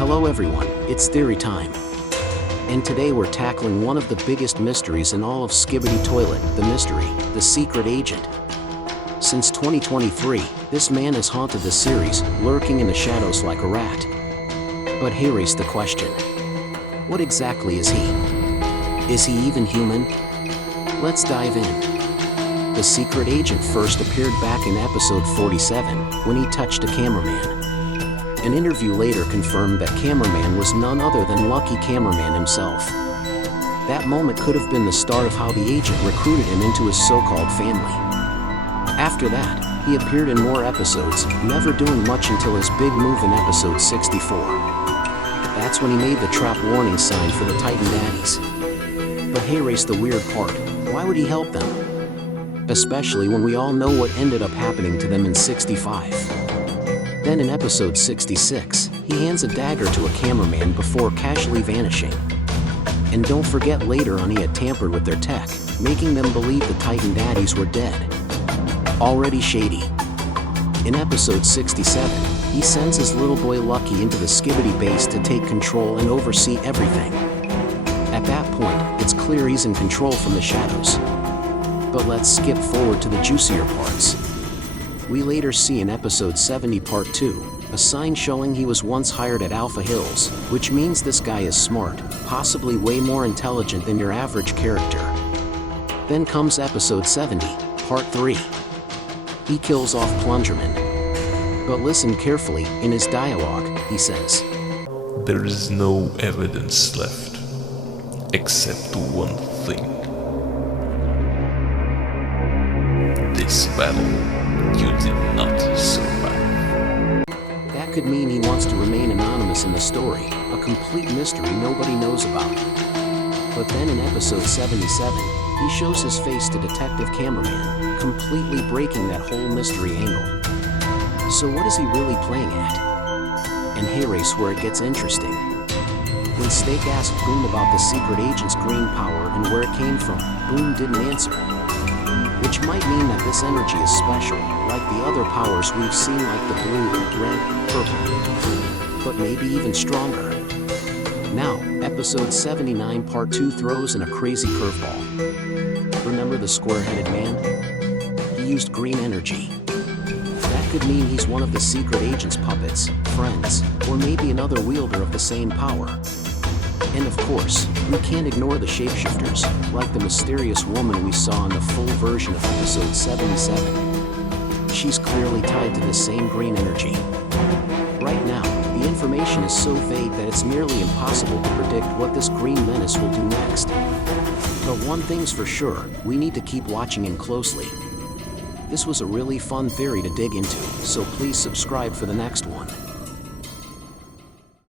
Hello everyone, it's theory time. And today we're tackling one of the biggest mysteries in all of Skibidi Toilet, the mystery, the secret agent. Since 2023, this man has haunted the series, lurking in the shadows like a rat. But here is the question. What exactly is he? Is he even human? Let's dive in. The secret agent first appeared back in episode 47, when he touched a cameraman. An interview later confirmed that cameraman was none other than Lucky Cameraman himself. That moment could have been the start of how the agent recruited him into his so-called family. After that, he appeared in more episodes, never doing much until his big move in episode 64. That's when he made the trap warning sign for the Titan Daddies. But here's the weird part, why would he help them? Especially when we all know what ended up happening to them in 65. Then in episode 66, he hands a dagger to a cameraman before casually vanishing. And don't forget later on he had tampered with their tech, making them believe the Titan Daddies were dead. Already shady. In episode 67, he sends his little boy Lucky into the Skibidi base to take control and oversee everything. At that point, it's clear he's in control from the shadows. But let's skip forward to the juicier parts. We later see in episode 70 part 2, a sign showing he was once hired at Alpha Hills, which means this guy is smart, possibly way more intelligent than your average character. Then comes episode 70, part 3. He kills off Plungerman. But listen carefully, in his dialogue, he says, "There is no evidence left, except one thing. This battle you did not survive." That could mean he wants to remain anonymous in the story, a complete mystery nobody knows about. But then in episode 77, he shows his face to Detective Cameraman, completely breaking that whole mystery angle. So what is he really playing at? And here's where it gets interesting. When Steak asked Boom about the secret agent's green power and where it came from, Boom didn't answer. Which might mean that this energy is special, like the other powers we've seen like the blue, red, purple. But maybe even stronger. Now, episode 79 part 2 throws in a crazy curveball. Remember the square-headed man? He used green energy. That could mean he's one of the secret agent's puppets, friends, or maybe another wielder of the same power. And of course, we can't ignore the shapeshifters, like the mysterious woman we saw in the full version of episode 77. She's clearly tied to the same green energy. Right now, the information is so vague that it's nearly impossible to predict what this green menace will do next. But one thing's for sure, we need to keep watching him closely. This was a really fun theory to dig into, so please subscribe for the next one.